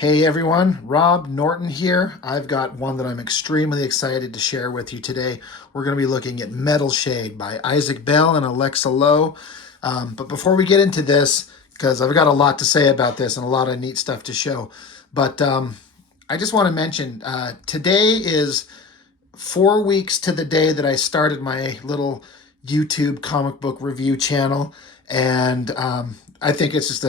Hey everyone, Rob Norton here. I've got one that I'm extremely excited to share with you today. We're going to be looking at METALSHADE by Izik and Alexa Lowe. But before we get into this, because I've got a lot to say about this and a lot of neat stuff to show, but I just want to mention today is 4 weeks to the day that I started my little YouTube comic book review channel. And I think it's just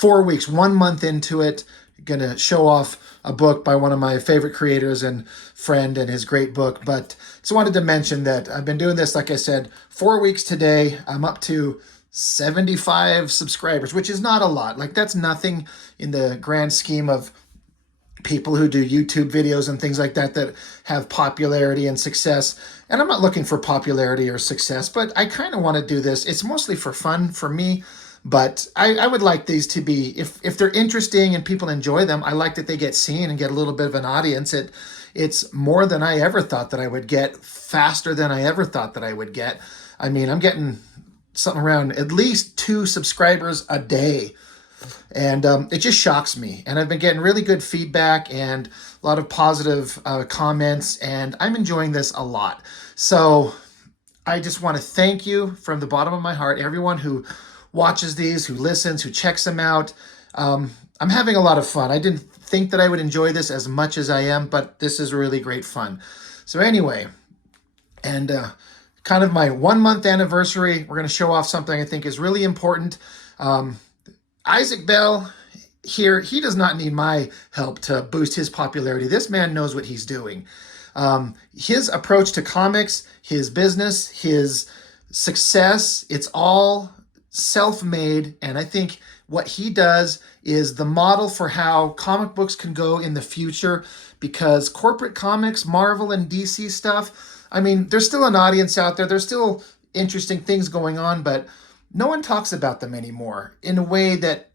4 weeks, 1 month into it, gonna show off a book by one of my favorite creators and friend and his great book. But just wanted to mention that I've been doing this, like I said, 4 weeks today. I'm up to 75 subscribers, which is not a lot. Like, that's nothing in the grand scheme of people who do YouTube videos and things like that that have popularity and success. And I'm not looking for popularity or success, but I kind of want to do this. It's mostly for fun for me. But I would like these to be, if they're interesting and people enjoy them, I like that they get seen and get a little bit of an audience. It's more than I ever thought that I would get, faster than I ever thought that I would get. I mean, I'm getting something around at least 2 subscribers a day. And it just shocks me. And I've been getting really good feedback and a lot of positive comments, and I'm enjoying this a lot. So I just want to thank you from the bottom of my heart, everyone who watches these, who listens, who checks them out. I'm having a lot of fun. I didn't think that I would enjoy this as much as I am, but this is really great fun. So anyway, and kind of my 1 month anniversary, we're going to show off something I think is really important. Izik Bell here, he does not need my help to boost his popularity. This man knows what he's doing. His approach to comics, his business, his success, it's all self-made, and I think what he does is the model for how comic books can go in the future, because corporate comics, Marvel and DC stuff, I mean, there's still an audience out there, there's still interesting things going on, but no one talks about them anymore in a way that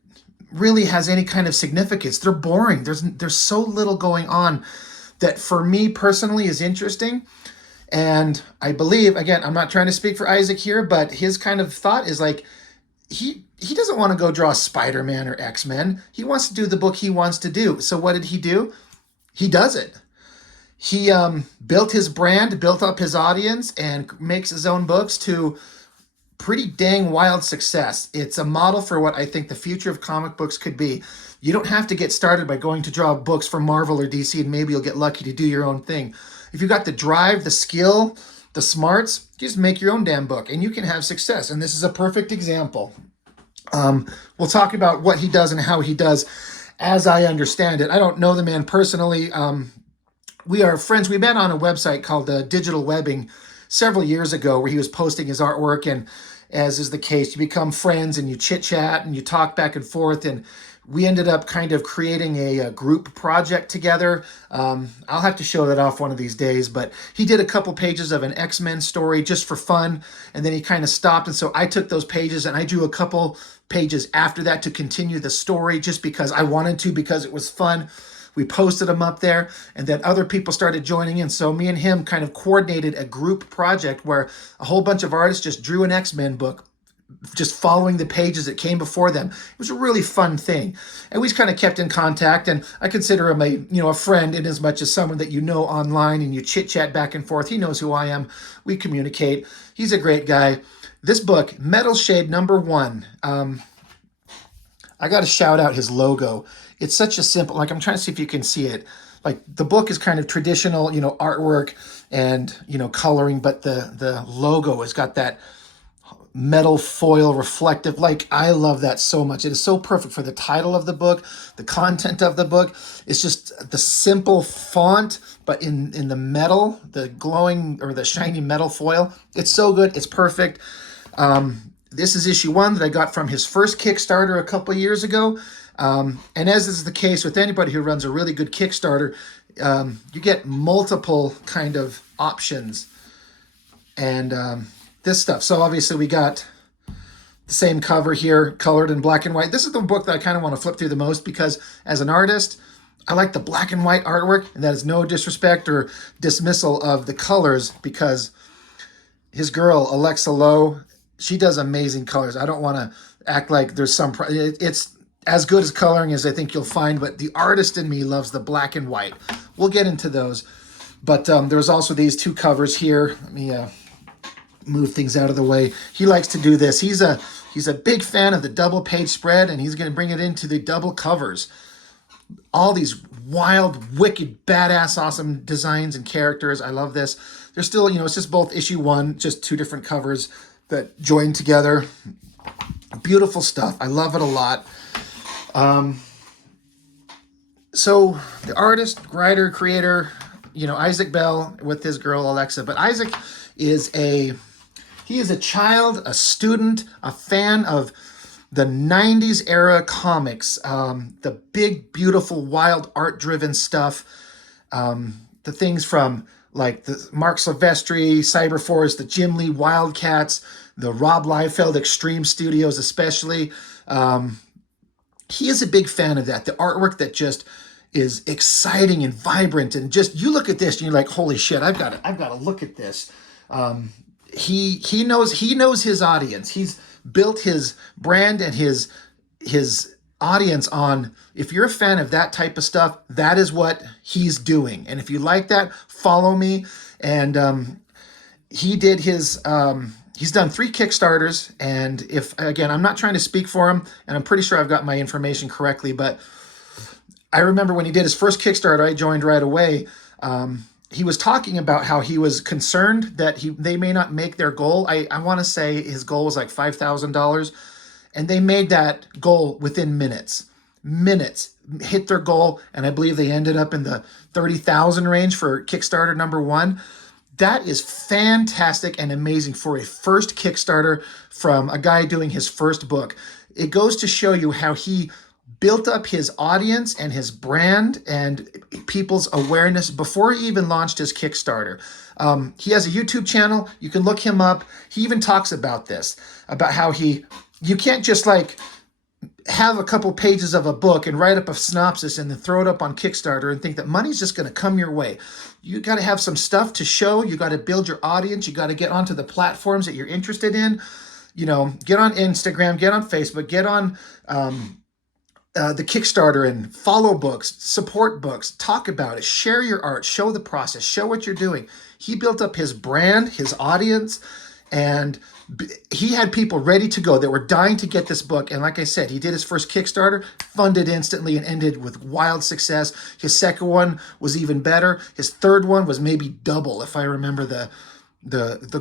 really has any kind of significance. They're boring. There's so little going on that for me personally is interesting. And I believe, again, I'm not trying to speak for Izik here, but his kind of thought is like, he doesn't want to go draw Spider-Man or X-Men. He wants to do the book he wants to do. So what did he do? He does it. He built his brand, built up his audience, and makes his own books to pretty dang wild success. It's a model for what I think the future of comic books could be. You don't have to get started by going to draw books for Marvel or DC, and maybe you'll get lucky to do your own thing. If you got the drive, the skill, the smarts, just make your own damn book and you can have success. And this is a perfect example. We'll talk about what he does and how he does as I understand it. I don't know the man personally. We are friends. We met on a website called Digital Webbing several years ago, where he was posting his artwork, and as is the case, you become friends and you chit chat and you talk back and forth, and we ended up kind of creating a group project together. I'll have to show that off one of these days, but he did a couple pages of an X-Men story just for fun, and then he kind of stopped, and so I took those pages and I drew a couple pages after that to continue the story, just because I wanted to, because it was fun. We posted them up there, and then other people started joining in. So me and him kind of coordinated a group project where a whole bunch of artists just drew an X-Men book, just following the pages that came before them. It was a really fun thing. And we kind of kept in contact, and I consider him a friend, in as much as someone that you know online and you chit chat back and forth. He knows who I am. We communicate. He's a great guy. This book, METALSHADE #1, I got to shout out his logo. It's such a simple, like, I'm trying to see if you can see it. Like, the book is kind of traditional, artwork and, coloring, but the logo has got that metal foil reflective. Like, I love that so much. It is so perfect for the title of the book, the content of the book. It's just the simple font, but in the metal, the glowing or the shiny metal foil. It's so good. It's perfect. This is issue 1 that I got from his first Kickstarter a couple years ago. And as is the case with anybody who runs a really good Kickstarter, you get multiple kind of options and this stuff. So obviously we got the same cover here, colored in black and white. This is the book that I kind of want to flip through the most, because as an artist, I like the black and white artwork, and that is no disrespect or dismissal of the colors, because his girl, Alexa Lowe, she does amazing colors. I don't want to act like there's some... It's as good as coloring as I think you'll find, but the artist in me loves the black and white. We'll get into those. But there's also these two covers here. Let me move things out of the way. He likes to do this. He's a big fan of the double page spread, and he's going to bring it into the double covers. All these wild, wicked, badass, awesome designs and characters. I love this. There's still, it's just both issue one, just two different covers that join together. Beautiful stuff. I love it a lot. So the artist, writer, creator, Izik Bell with his girl Alexa. But Izik is he is a child, a student, a fan of the 90s era comics, the big, beautiful, wild, art-driven stuff, the things from like the Mark Silvestri, Cyberforce, the Jim Lee Wildcats, the Rob Liefeld Extreme Studios especially. He is a big fan of that. The artwork that just is exciting and vibrant, and just you look at this and you're like, holy shit, I've got to look at this. He knows his audience. He's built his brand and his audience on, if you're a fan of that type of stuff, that is what he's doing. And if you like that, follow me. And he did his he's done 3 Kickstarters, and if, again, I'm not trying to speak for him, and I'm pretty sure I've got my information correctly, but I remember when he did his first Kickstarter, I joined right away. He was talking about how he was concerned that they may not make their goal. I want to say his goal was like $5,000, and they made that goal within minutes. Hit their goal, and I believe they ended up in the 30,000 range for Kickstarter number 1. That is fantastic and amazing for a first Kickstarter from a guy doing his first book. It goes to show you how he built up his audience and his brand and people's awareness before he even launched his Kickstarter. He has a YouTube channel. You can look him up. He even talks about this, about how you can't just like have a couple pages of a book and write up a synopsis and then throw it up on Kickstarter and think that money's just going to come your way. You got to have some stuff to show. You got to build your audience. You got to get onto the platforms that you're interested in. Get on Instagram, get on Facebook, get on the Kickstarter and follow books, support books, talk about it, share your art, show the process, show what you're doing. He built up his brand, his audience, and he had people ready to go that were dying to get this book. And like I said, he did his first Kickstarter, funded instantly, and ended with wild success. His second one was even better. His third one was maybe double, if I remember the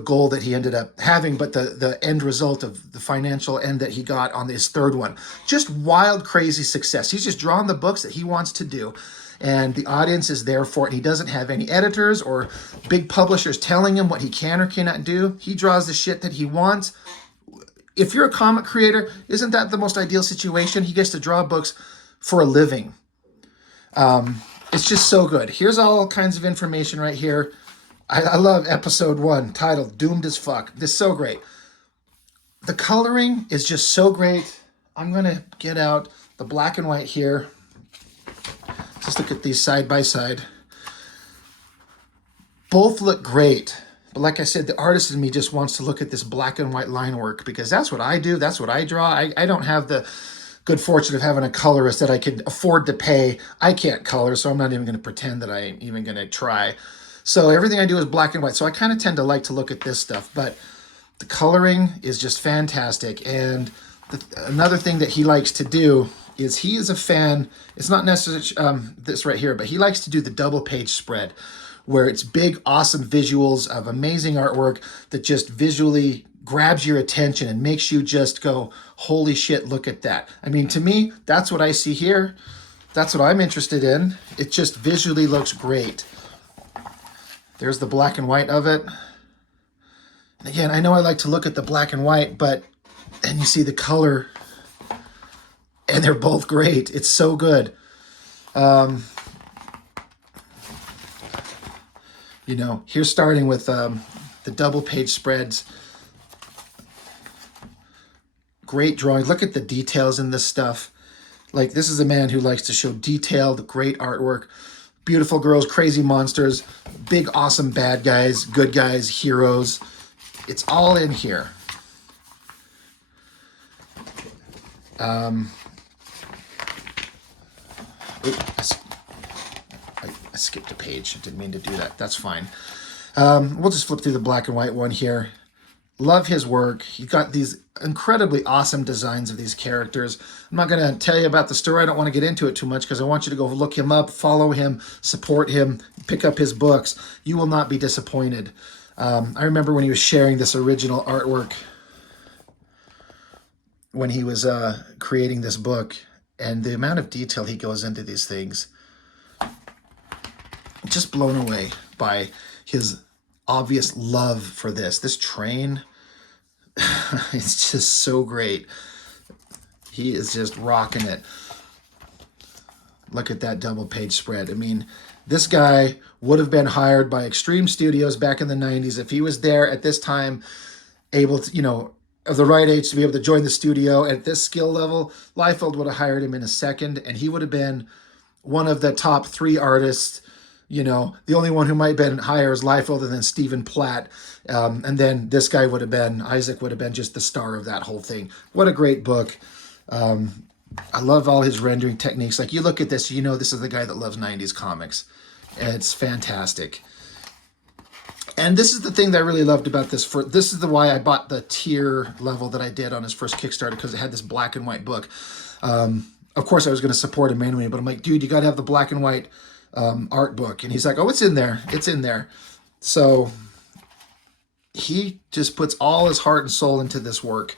goal that he ended up having, but the end result of the financial end that he got on his third one. Just wild, crazy success. He's just drawn the books that he wants to do, and the audience is there for it. He doesn't have any editors or big publishers telling him what he can or cannot do. He draws the shit that he wants. If you're a comic creator, isn't that the most ideal situation? He gets to draw books for a living. It's just so good. Here's all kinds of information right here. I love episode 1, titled Doomed as Fuck. This is so great. The coloring is just so great. I'm going to get out the black and white here. Just look at these side by side. Both look great. But like I said, the artist in me just wants to look at this black and white line work, because that's what I do. That's what I draw. I don't have the good fortune of having a colorist that I can afford to pay. I can't color, so I'm not even going to pretend that I'm even going to try. So everything I do is black and white. So I kind of tend to like to look at this stuff, but the coloring is just fantastic. And another thing that he likes to do is he is a fan, it's not necessarily this right here, but he likes to do the double page spread, where it's big, awesome visuals of amazing artwork that just visually grabs your attention and makes you just go, holy shit, look at that. I mean, to me, that's what I see here. That's what I'm interested in. It just visually looks great. There's the black and white of it. And again, I know I like to look at the black and white, but then you see the color, and they're both great. It's so good. Here's starting with the double page spreads. Great drawing. Look at the details in this stuff. Like, this is a man who likes to show detailed, great artwork. Beautiful girls, crazy monsters, big, awesome bad guys, good guys, heroes. It's all in here. Oop, I skipped a page. I didn't mean to do that. That's fine. We'll just flip through the black and white one here. Love his work. He got these incredibly awesome designs of these characters. I'm not going to tell you about the story. I don't want to get into it too much because I want you to go look him up, follow him, support him, pick up his books. You will not be disappointed. I remember when he was sharing this original artwork when he was creating this book, and the amount of detail he goes into these things. Just blown away by his obvious love for this. This train, it's just so great. He is just rocking it. Look at that double page spread. I mean, this guy would have been hired by Extreme Studios back in the 90s if he was there at this time, able to, you know, of the right age to be able to join the studio at this skill level. Liefeld would have hired him in a second, and he would have been one of the top 3 artists. You know, the only one who might have been higher is Liefeld and then Stephen Platt. And then this guy would have been, Izik would have been just the star of that whole thing. What a great book. I love all his rendering techniques. Like, you look at this, you know this is the guy that loves 90s comics. It's fantastic. And this is the thing that I really loved about this. This is why I bought the tier level that I did on his first Kickstarter, because it had this black and white book. Of course, I was going to support him anyway, but I'm like, dude, you got to have the black and white art book. And he's like, oh, it's in there. It's in there. So he just puts all his heart and soul into this work.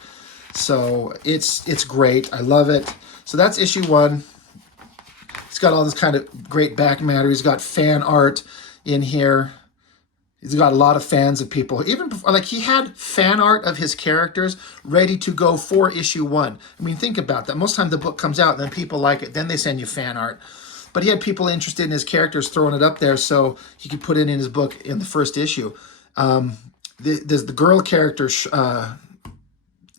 So it's great. I love it. So that's issue 1. He's got all this kind of great back matter. He's got fan art in here. He's got a lot of fans of people. Even before, like, he had fan art of his characters ready to go for issue 1. I mean, think about that. Most time the book comes out and then people like it. Then they send you fan art. But he had people interested in his characters throwing it up there so he could put it in his book in the first issue. There's the girl character.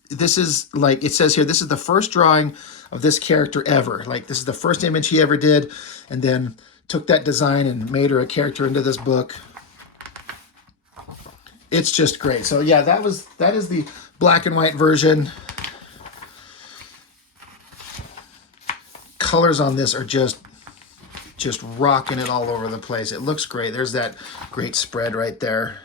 This is, like it says here, this is the first drawing of this character ever. Like, this is the first image he ever did, and then took that design and made her a character into this book. It's just great. So yeah, that is the black and white version. Colors on this are just rocking it all over the place. It looks great. There's that great spread right there.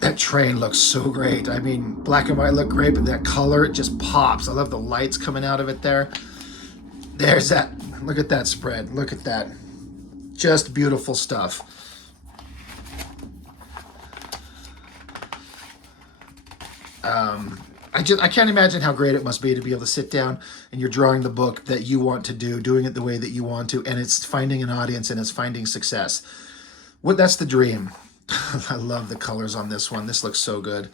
That train looks so great. I mean, black and white look great, but that color, it just pops. I love the lights coming out of it there. There's that. Look at that spread. Look at that. Just beautiful stuff. I can't imagine how great it must be to be able to sit down and you're drawing the book that you want to do, doing it the way that you want to, and it's finding an audience and it's finding success. That's the dream. I love the colors on this one. This looks so good.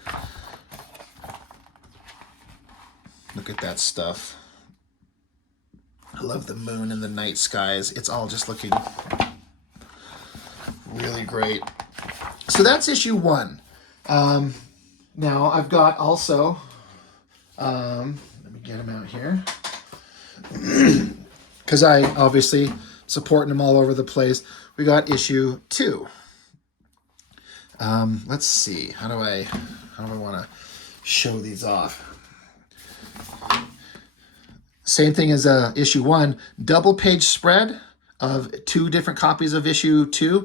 Look at that stuff. I love the moon and the night skies. It's all just looking really great. So that's issue 1. Now I've got also, let me get him out here, because I obviously supporting him all over the place. We got issue 2. Let's see, how do I want to show these off? Same thing as issue 1, double page spread of 2 different copies of issue 2.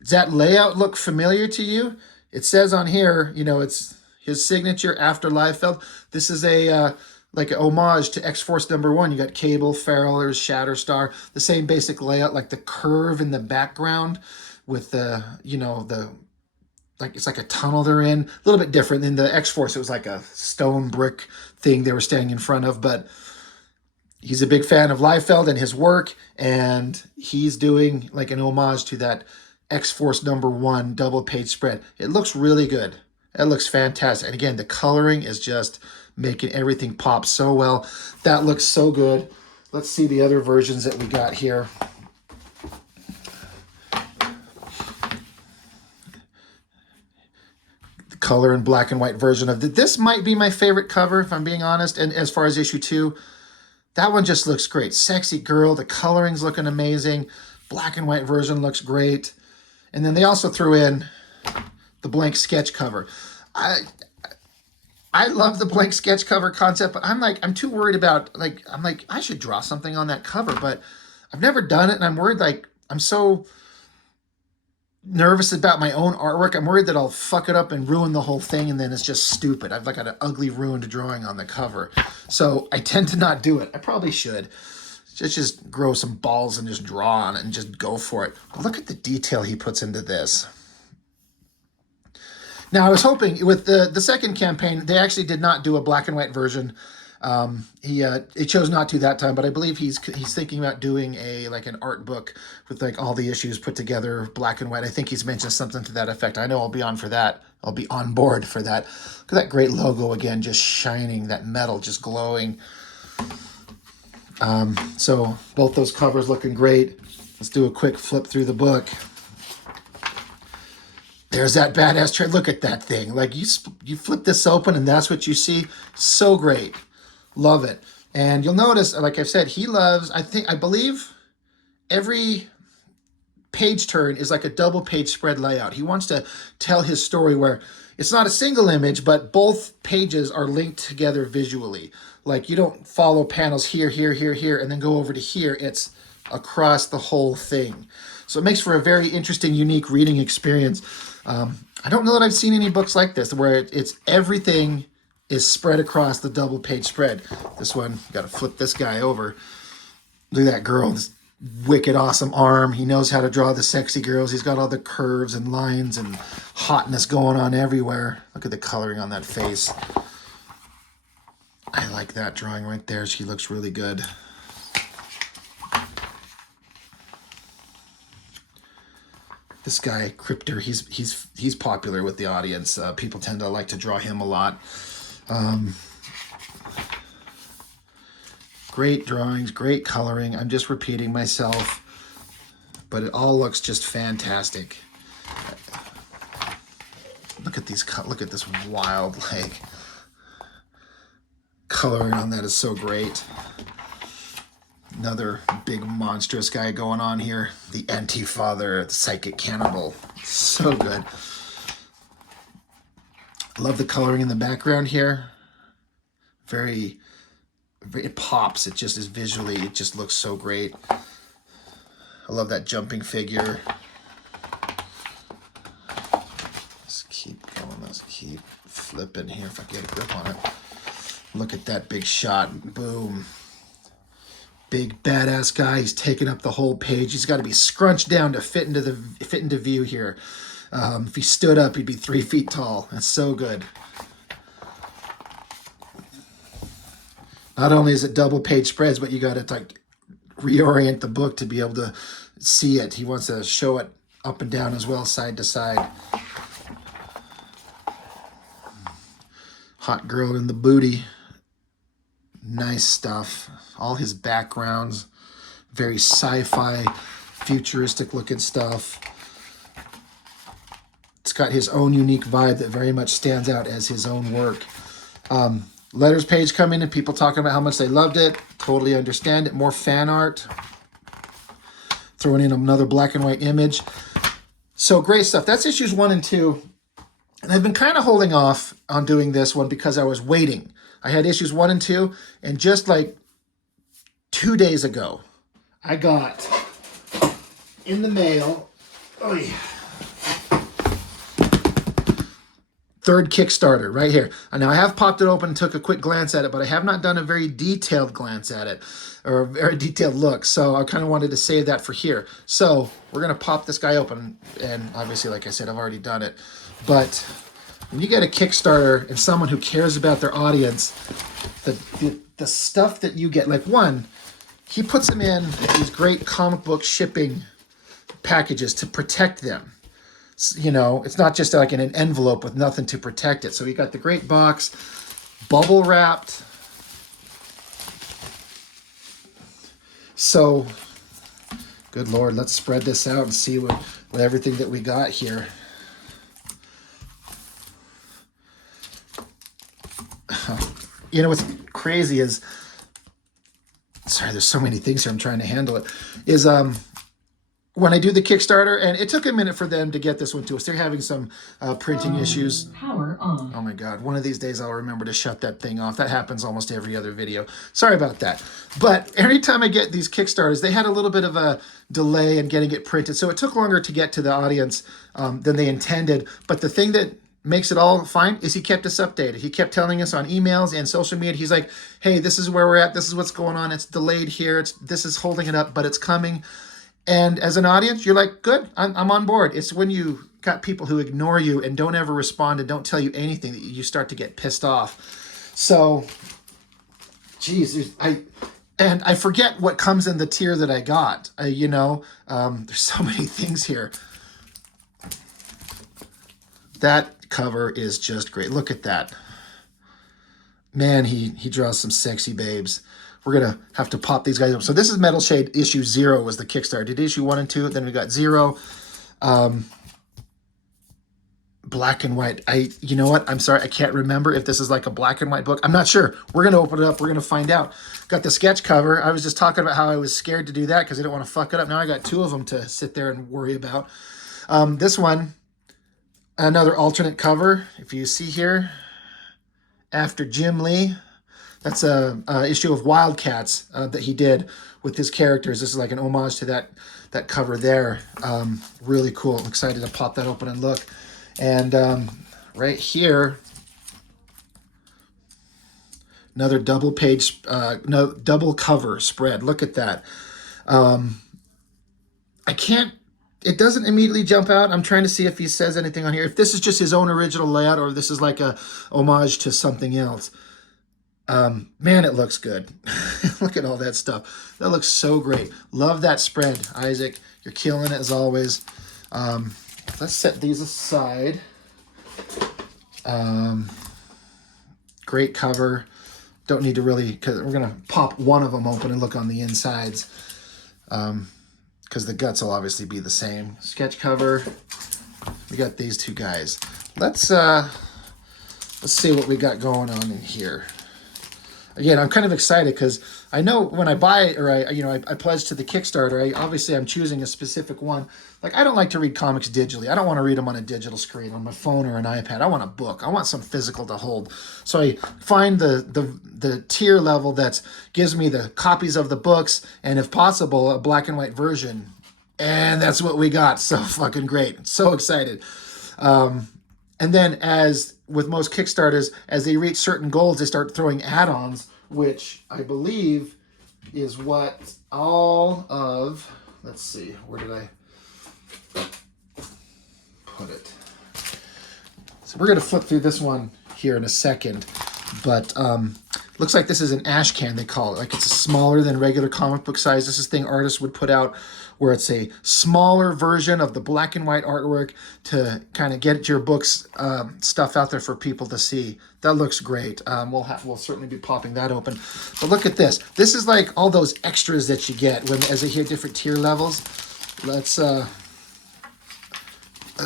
Does that layout look familiar to you? It says on here, you know, it's his signature after Liefeld. This is a like an homage to X-Force #1. You got Cable, Feral, there's Shatterstar. The same basic layout, like the curve in the background with the, you know, the, like, it's like a tunnel they're in. A little bit different than the X-Force. It was like a stone brick thing they were standing in front of. But he's a big fan of Liefeld and his work, and he's doing like an homage to that X-Force #1 double page spread. It looks really good. It looks fantastic. And again, the coloring is just making everything pop so well. That looks so good. Let's see the other versions that we got here. The color and black and white version of this might be my favorite cover, if I'm being honest. And as far as issue 2, that one just looks great. Sexy girl. The coloring's looking amazing. Black and white version looks great. And then they also threw in the blank sketch cover. I love the blank sketch cover concept, but I'm too worried about, like, I should draw something on that cover, but I've never done it, and I'm worried, like, I'm so nervous about my own artwork. I'm worried that I'll fuck it up and ruin the whole thing, and then it's just stupid. I've like got an ugly ruined drawing on the cover. So I tend to not do it. I probably should. Just grow some balls and just draw on it and just go for it. But look at the detail he puts into this. Now, I was hoping with the second campaign, they actually did not do a black and white version. He chose not to that time, but I believe he's thinking about doing an art book with like all the issues put together, black and white. I think he's mentioned something to that effect. I know I'll be on for that. I'll be on board for that. Look at that great logo again, just shining, that metal just glowing. So both those covers looking great. Let's do a quick flip through the book. There's that badass tray. Look at that thing. Like you flip this open and that's what you see. So great. Love it. And you'll notice, like I've said, he loves, I believe every page turn is like a double page spread layout. He wants to tell his story where it's not a single image, but both pages are linked together visually. Like you don't follow panels here, here, here, here, and then go over to here. It's across the whole thing. So it makes for a very interesting, unique reading experience. I don't know that I've seen any books like this where it's everything is spread across the double page spread. This one, got to flip this guy over. Look at that girl, this wicked awesome arm. He knows how to draw the sexy girls. He's got all the curves and lines and hotness going on everywhere. Look at the coloring on that face. I like that drawing right there. She looks really good. This guy, Cryptor, he's popular with the audience. People tend to like to draw him a lot. Great drawings, great coloring. I'm just repeating myself, but it all looks just fantastic. Look at these. Look at this wild coloring on that is so great. Another big monstrous guy going on here. The Anti-Father, the Psychic Cannibal. So good. Love the coloring in the background here. Very, it pops. It just is visually, it just looks so great. I love that jumping figure. Let's keep going. Let's keep flipping here if I get a grip on it. Look at that big shot. Boom. Big badass guy. He's taking up the whole page. He's got to be scrunched down to fit into view here. If he stood up, he'd be 3 feet tall. That's so good. Not only is it double page spreads, but you got to like reorient the book to be able to see it. He wants to show it up and down as well, side to side. Hot girl in the booty. Nice stuff. All his backgrounds, very sci-fi, futuristic looking stuff. It's got his own unique vibe that very much stands out as his own work. Letters page come in and people talking about how much they loved it. Totally understand it. More fan art. Throwing in another black and white image. So great stuff. That's issues 1 and 2. And I've been kind of holding off on doing this one because I was waiting. I had issues 1 and 2, and just like 2 days ago, I got in the mail, third Kickstarter right here. And now I have popped it open and took a quick glance at it, but I have not done a very detailed glance at it or a very detailed look. So I kind of wanted to save that for here. So we're going to pop this guy open. And obviously, like I said, I've already done it. But when you get a Kickstarter and someone who cares about their audience, the stuff that you get, like one, he puts them in these great comic book shipping packages to protect them. You know, it's not just like in an envelope with nothing to protect it. So you got the great box, bubble wrapped. So, good Lord, let's spread this out and see what everything that we got here. You know what's crazy is, sorry, there's so many things here, I'm trying to handle it, is when I do the Kickstarter, and it took a minute for them to get this one to us. They're having some printing issues. Power on. Oh my God. One of these days I'll remember to shut that thing off. That happens almost every other video. Sorry about that. But every time I get these Kickstarters, they had a little bit of a delay in getting it printed. So it took longer to get to the audience than they intended. But the thing that makes it all fine is he kept us updated. He kept telling us on emails and social media. He's like, hey, this is where we're at. This is what's going on. It's delayed here. This is holding it up, but it's coming. And as an audience, you're like, good, I'm on board. It's when you got people who ignore you and don't ever respond and don't tell you anything that you start to get pissed off. So, geez, I forget what comes in the tier that I got. There's so many things here. That cover is just great. Look at that. Man, he draws some sexy babes. We're going to have to pop these guys up. So this is METALSHADE issue 0 was the Kickstarter. Did issue 1 and 2, then we got 0. Black and white. You know what? I'm sorry. I can't remember if this is like a black and white book. I'm not sure. We're going to open it up. We're going to find out. Got the sketch cover. I was just talking about how I was scared to do that because I didn't want to fuck it up. Now I got 2 of them to sit there and worry about. This one, another alternate cover. If you see here, after Jim Lee. That's a issue of Wildcats that he did with his characters. This is like an homage to that cover there. Really cool. I'm excited to pop that open and look. And right here, another double cover spread. Look at that. It doesn't immediately jump out. I'm trying to see if he says anything on here. If this is just his own original layout or if this is like a homage to something else. Man, it looks good. Look at all that stuff. That looks so great. Love that spread, Izik. You're killing it as always. Let's set these aside. Great cover. Don't need to really, because we're going to pop one of them open and look on the insides. Because the guts will obviously be the same. Sketch cover. We got these 2 guys. Let's see what we got going on in here. Again, I'm kind of excited because I know when I buy or I pledge to the Kickstarter, I'm choosing a specific one. Like, I don't like to read comics digitally. I don't want to read them on a digital screen, on my phone or an iPad. I want a book. I want some physical to hold. So I find the tier level that gives me the copies of the books and, if possible, a black and white version. And that's what we got. So fucking great. So excited. And then, as with most Kickstarters, as they reach certain goals, they start throwing add-ons, which I believe is what all of, let's see, where did I put it? So we're going to flip through this one here in a second, but looks like this is an ash can, they call it. Like, it's smaller than regular comic book size. This is thing artists would put out where it's a smaller version of the black and white artwork to kind of get your book's stuff out there for people to see. That looks great. We'll certainly be popping that open. But look at this. This is like all those extras that you get as they hit different tier levels. Let's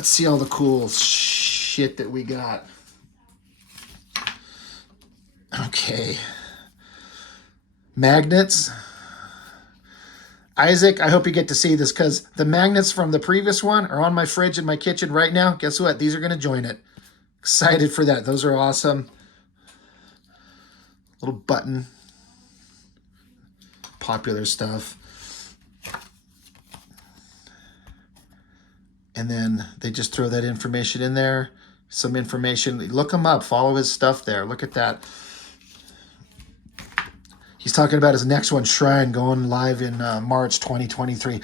see all the cool shit that we got. Okay. Magnets. Izik, I hope you get to see this because the magnets from the previous one are on my fridge in my kitchen right now. Guess what? These are going to join it. Excited for that. Those are awesome. Little button. Popular stuff. And then they just throw that information in there. Some information. Look him up. Follow his stuff there. Look at that. He's talking about his next one, Shrine, going live in March 2023.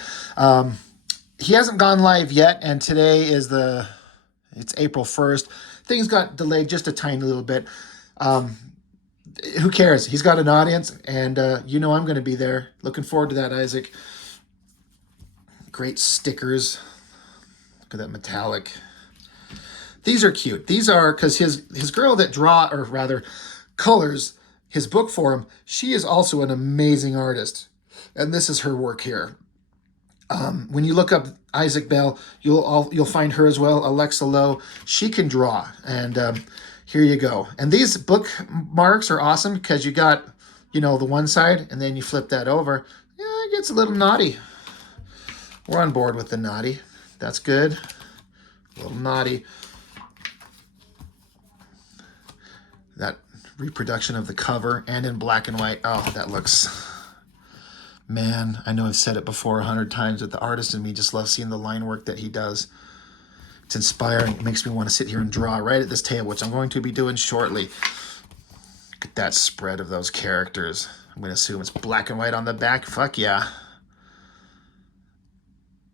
He hasn't gone live yet, and today is it's April 1st. Things got delayed just a tiny little bit. Who cares? He's got an audience, and I'm going to be there. Looking forward to that, Izik. Great stickers. Look at that metallic. These are cute. These are, because his girl that colors his book for him, she is also an amazing artist. And this is her work here. When you look up Izik Bell, you'll find her as well, Alexa Lowe. She can draw. And here you go. And these bookmarks are awesome because you got, the one side, and then you flip that over. Yeah, it gets a little naughty. We're on board with the naughty. That's good. A little naughty. That reproduction of the cover and in black and white. Oh, that looks... Man, I know I've said it before 100 times, but the artist in me just loves seeing the line work that he does. It's inspiring. It makes me want to sit here and draw right at this table, which I'm going to be doing shortly. Look at that spread of those characters. I'm going to assume it's black and white on the back. Fuck yeah.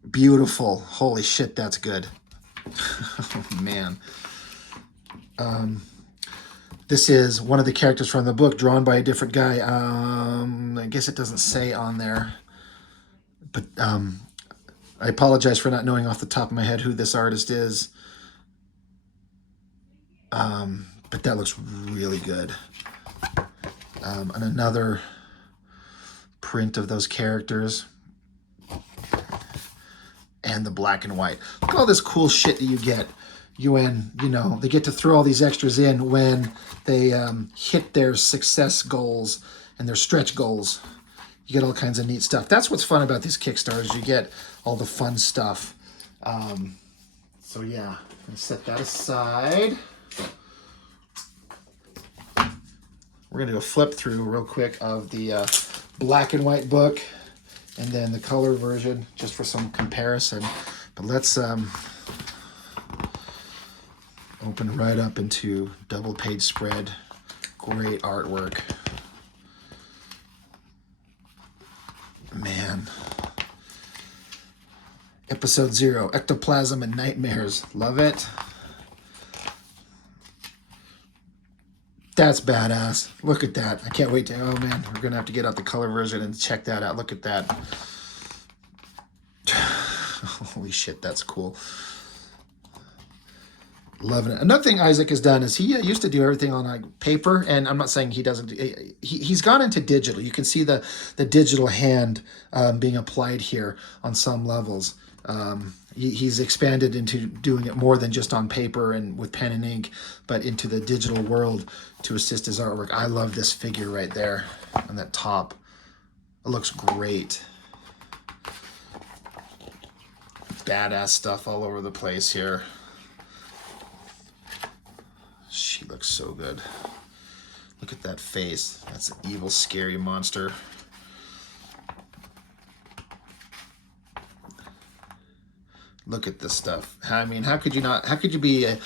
Beautiful. Holy shit, that's good. Oh, man. This is one of the characters from the book, drawn by a different guy. I guess it doesn't say on there. But I apologize for not knowing off the top of my head who this artist is. But that looks really good. And another print of those characters. And the black and white. Look at all this cool shit that you get. They get to throw all these extras in when they hit their success goals and their stretch goals. You get all kinds of neat stuff. That's what's fun about these Kickstarters. You get all the fun stuff. So yeah, I'm going to set that aside. We're going to do a flip through real quick of the black and white book and then the color version just for some comparison. But let's... open right up into double page spread. Great artwork. Man. Episode 0, Ectoplasm and Nightmares. Love it. That's badass. Look at that. I can't wait to... Oh, man. We're going to have to get out the color version and check that out. Look at that. Holy shit, that's cool. Loving it. Another thing Izik has done is he used to do everything on like paper, and I'm not saying he doesn't. He's gone into digital. You can see the digital hand being applied here on some levels. He's expanded into doing it more than just on paper and with pen and ink, but into the digital world to assist his artwork. I love this figure right there on that top. It looks great. Badass stuff all over the place here. She looks so good. Look at that face. That's an evil, scary monster. Look at this stuff. I mean, how could you not? How could you be a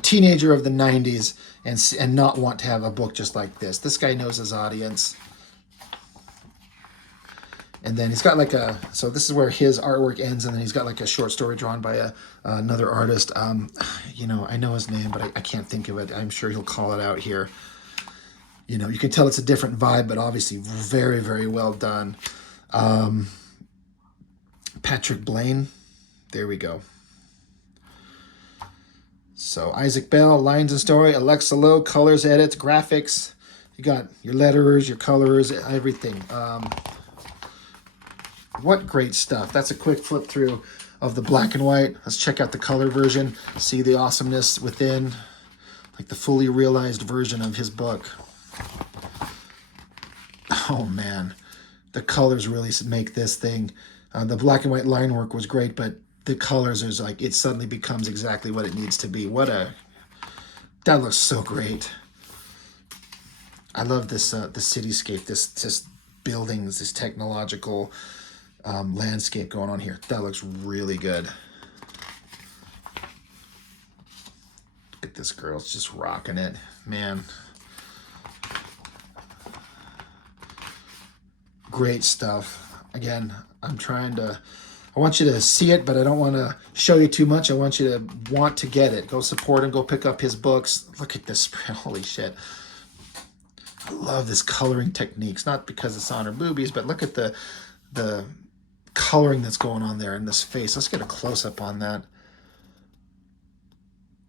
teenager of the '90s and not want to have a book just like this? This guy knows his audience. And then he's got like a, so this is where his artwork ends, and then he's got like a short story drawn by another artist. I know his name, but I can't think of it. I'm sure he'll call it out here. You can tell it's a different vibe, but obviously very, very well done. Patrick Blaine, there we go. So Izik Bell, lines and story, Alexa Lowe, colors, edits, graphics. You got your letterers, your colors, everything. What great stuff. That's a quick flip through of the black and white. Let's check out the color version. See the awesomeness within, like the fully realized version of his book. Oh man, the colors really make this thing. The black and white line work was great, but the colors is like, it suddenly becomes exactly what it needs to be. That looks so great. I love this, the cityscape, this buildings, this technological landscape going on here. That looks really good. Look at this girl, it's just rocking it, man. Great stuff. Again, I want you to see it, but I don't want to show you too much. I want you to want to get it. Go support him, go pick up his books. Look at this, holy shit. I love this coloring techniques, not because it's on her boobies, but look at the coloring that's going on there in this face. Let's get a close-up on that.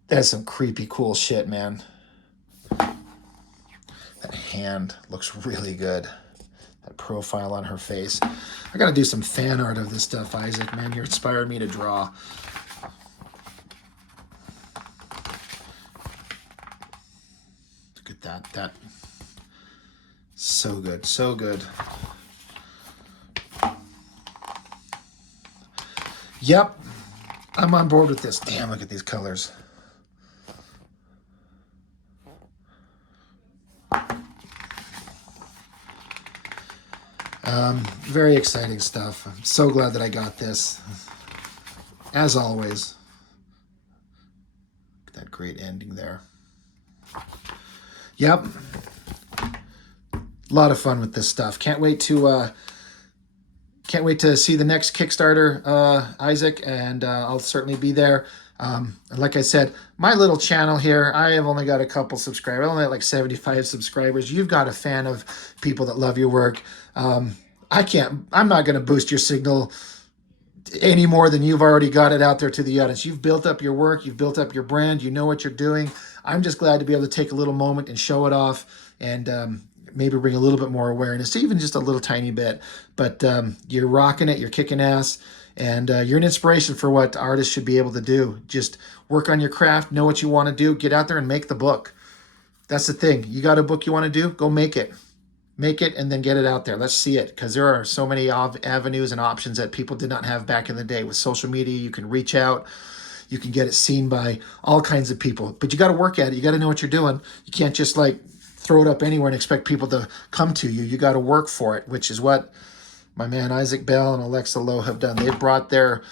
That's some creepy, cool shit, man. That hand looks really good. That profile on her face. I gotta do some fan art of this stuff, Izik, man. You're inspiring me to draw. Look at that. So good, so good. Yep, I'm on board with this. Damn, look at these colors. Very exciting stuff. I'm so glad that I got this. As always. That great ending there. Yep. A lot of fun with this stuff. Can't wait to see the next Kickstarter, Izik, and I'll certainly be there. Like I said, my little channel here, I have only got a couple subscribers. I only have like 75 subscribers. You've got a fan of people that love your work. I'm not going to boost your signal any more than you've already got it out there to the audience. You've built up your work. You've built up your brand. You know what you're doing. I'm just glad to be able to take a little moment and show it off and maybe bring a little bit more awareness, even just a little tiny bit. But you're rocking it. You're kicking ass. And you're an inspiration for what artists should be able to do. Just work on your craft, know what you want to do, get out there and make the book. That's the thing. You got a book you want to do? Go make it. Make it and then get it out there. Let's see it, because there are so many avenues and options that people did not have back in the day. With social media, you can reach out. You can get it seen by all kinds of people. But you got to work at it. You got to know what you're doing. You can't just like throw it up anywhere and expect people to come to you. You got to work for it, which is what my man Izik Bell and Alexa Lowe have done. They've brought their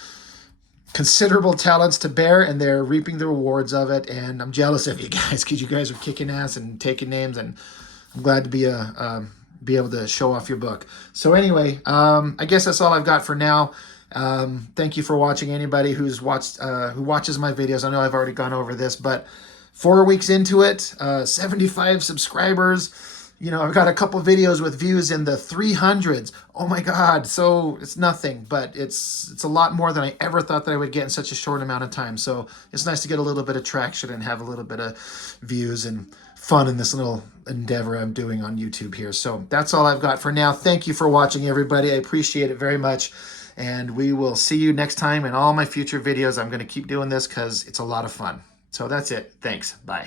considerable talents to bear, and they're reaping the rewards of it. And I'm jealous of you guys, because you guys are kicking ass and taking names, and I'm glad to be able to show off your book. So anyway, I guess that's all I've got for now. Thank you for watching. Anybody who watches my videos, I know I've already gone over this, but 4 weeks into it, 75 subscribers. You know, I've got a couple videos with views in the 300s. Oh my God. So it's nothing, but it's a lot more than I ever thought that I would get in such a short amount of time. So it's nice to get a little bit of traction and have a little bit of views and fun in this little endeavor I'm doing on YouTube here. So that's all I've got for now. Thank you for watching, everybody. I appreciate it very much. And we will see you next time in all my future videos. I'm going to keep doing this because it's a lot of fun. So that's it. Thanks. Bye.